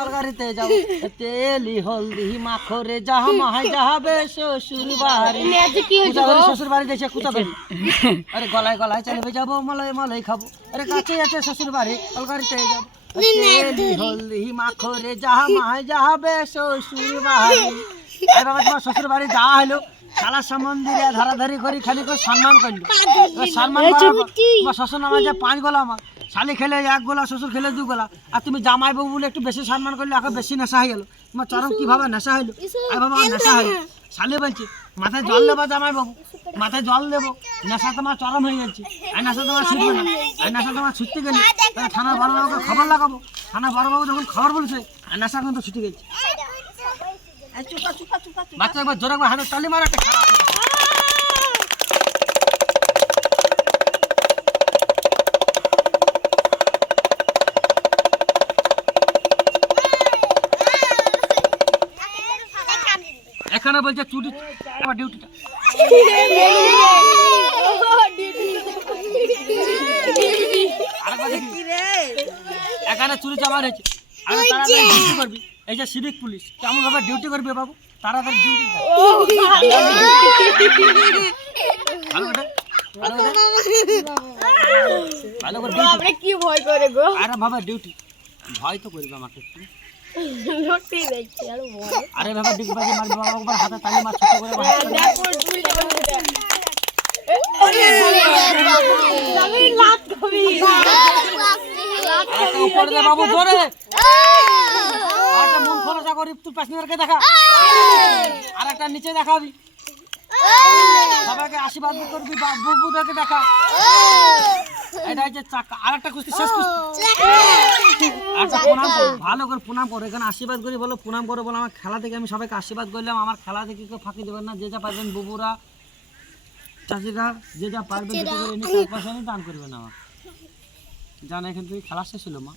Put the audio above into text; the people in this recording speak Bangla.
তরকারিতে যাও তেলি হলদি মাখরে যাহা মাহাই যাবে শ্বশুর বাড়ি শ্বশুর বাড়ি দেখে কুচা করি আরে গলায় গলায় চলে যাবো মলাই মলাই খাবো আরে কাছে আছে শ্বশুর বাড়ি তরকারিতে যাবো তেলি হলদি মাখরে যাহা মাহাই যাবে শ্বশুর বাড়ি। আরে বাবা তোমার শ্বশুর বাড়ি যাওয়া হলো শালা সম্বন্ধীরা ধারাধারি করি খালি করে সম্মান করলো সম্মান তোমার শ্বশুর নামে যে 5 গোলা আমার শালি খেলে 1 গোলা শ্বশুর খেলে 2 গোলা আর তুমি জামাই বাবু বলে একটু বেশি সম্মান করলে এখন বেশি নেশা হয়ে গেল তোমার চরম কিভাবে নেশা হইলো আরে বাবা নেশা হইলো শালি বলছে মাথায় জল দেবো জামাই বাবু মাথায় জল দেবো নেশা তোমার চরম হয়ে যাচ্ছে আর নেশা তোমার ছুটবে না আর নেশা তোমার ছুটতে গেলে থানা বড়বাবুকে খবর লাগাবো থানা বড়বাবু যখন খবর বলছে আর নেশা কিন্তু ছুটে গেছে বাচ্চা একবার জোরে একবার হাতে তালি মারা একটা খারাপ এখানে বলছে চুরি আমার ডিউটিটা এখানে চুরি চামার হয়েছে আরে তাড়াতাড়ি ডিউটি করবি এই যে সিভিক পুলিশ কেমন ভাবে ডিউটি করবে বাবু তাড়াতাড়ি ডিউটি ভালো করে কি ভয় করে গো আরে বাবা ডিউটি ভয় তো করবে আমাকে একটু আরে বাবা ডিগবাজি মারবে বাবা একবার হাতে তালি মার ছোট করে বাবু ধরে মন খরচা করি তুই প্যাসেঞ্জারকে দেখা আর একটা নিচে দেখাবি সবাইকে আশীর্বাদ করবি বুবুদেরকে দেখা এটা হচ্ছে চাকা আর একটা কুস্তি শেষ কুস্তি আচ্ছা প্রণাম করো ভালো করে প্রণাম করো এখানে আশীর্বাদ করি বলো প্রণাম করো বলো আমার খেলা থেকে আমি সবাইকে আশীর্বাদ করলাম আমার খেলা থেকে কেউ ফাঁকি দেবেন না যে যা পারবেন বুবুরা চাচিরা যে যা পারবেন দান করবেন আমার জানা এখান থেকে খেলা শেষ হলো মা